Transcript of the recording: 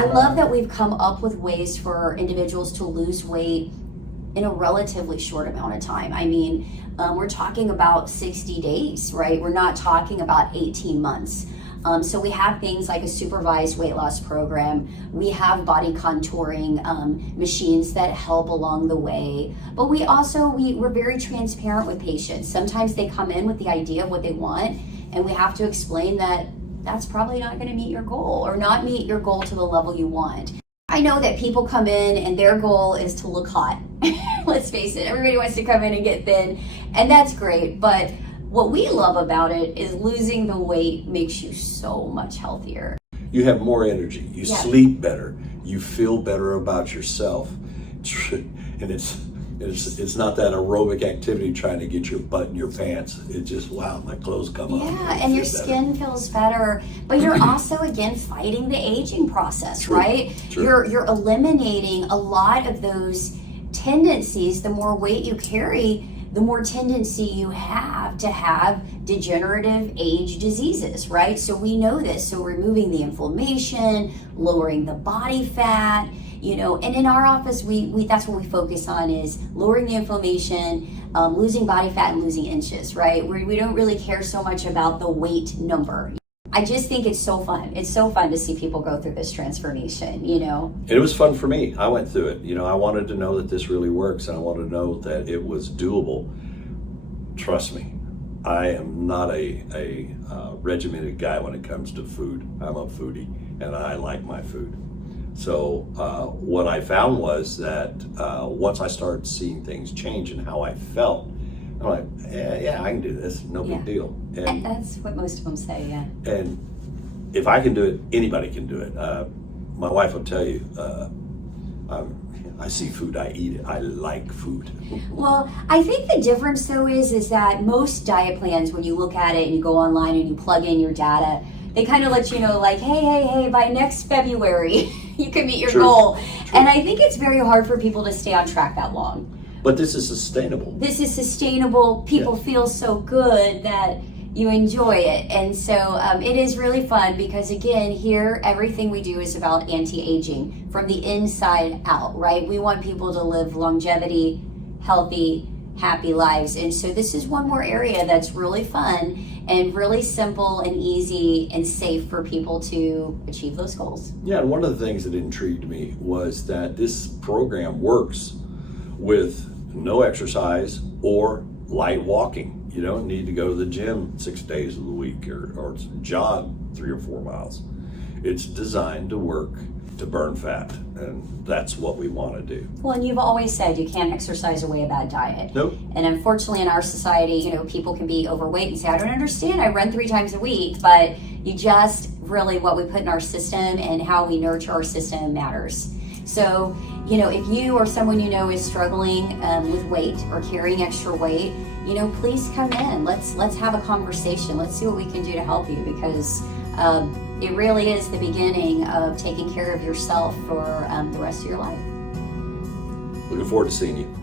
I love that we've come up with ways for individuals to lose weight in a relatively short amount of time. I mean, we're talking about 60 days, right? We're not talking about 18 months. So we have things like a supervised weight loss program. We have body contouring machines that help along the way. But we also, we're very transparent with patients. Sometimes they come in with the idea of what they want, and we have to explain that that's probably not gonna meet your goal or not meet your goal to the level you want. I know that people come in and their goal is to look hot. Let's face it, everybody wants to come in and get thin, and that's great. But what we love about it is losing the weight makes you so much healthier. You have more energy, you sleep better, you feel better about yourself. And it's not that aerobic activity trying to get your butt in your pants. It's just, wow, my clothes come off. Yeah, and your skin feels better. But you're also, again, fighting the aging process, True. right? True. You're eliminating a lot of those tendencies. The more weight you carry, the more tendency you have to have degenerative age diseases, right? So we know this. So removing the inflammation, lowering the body fat, and in our office, we that's what we focus on is lowering the inflammation, losing body fat and losing inches, right? We don't really care so much about the weight number. I just think it's so fun. It's so fun to see people go through this transformation, It was fun for me. I went through it. I wanted to know that this really works, and I wanted to know that it was doable. Trust me, I am not a regimented guy when it comes to food. I'm a foodie, and I like my food. So what I found was that once I started seeing things change and how I felt, I'm like, yeah, I can do this, no big deal. And that's what most of them say, yeah. And if I can do it, anybody can do it. My wife will tell you, I see food, I eat it, I like food. Well, I think the difference though is that most diet plans, when you look at it and you go online and you plug in your data, they kind of let you know like, hey, by next February, you can meet your goal. True. And I think it's very hard for people to stay on track that long. But this is sustainable. This is sustainable. People feel so good that you enjoy it. And so it is really fun because, again, here, everything we do is about anti-aging from the inside out, right? We want people to live longevity, healthy, happy lives. And so this is one more area that's really fun and really simple and easy and safe for people to achieve those goals. Yeah, and one of the things that intrigued me was that this program works with no exercise or light walking. You don't need to go to the gym 6 days of the week or jog 3 or 4 miles. It's designed to work to burn fat, and that's what we want to do. Well, and you've always said you can't exercise away a bad diet. Nope. And unfortunately in our society, people can be overweight and say, I don't understand, I run 3 times a week, but you just really, what we put in our system and how we nurture our system matters. So, if you or someone is struggling with weight or carrying extra weight, please come in. Let's have a conversation. Let's see what we can do to help you, because it really is the beginning of taking care of yourself for the rest of your life. Looking forward to seeing you.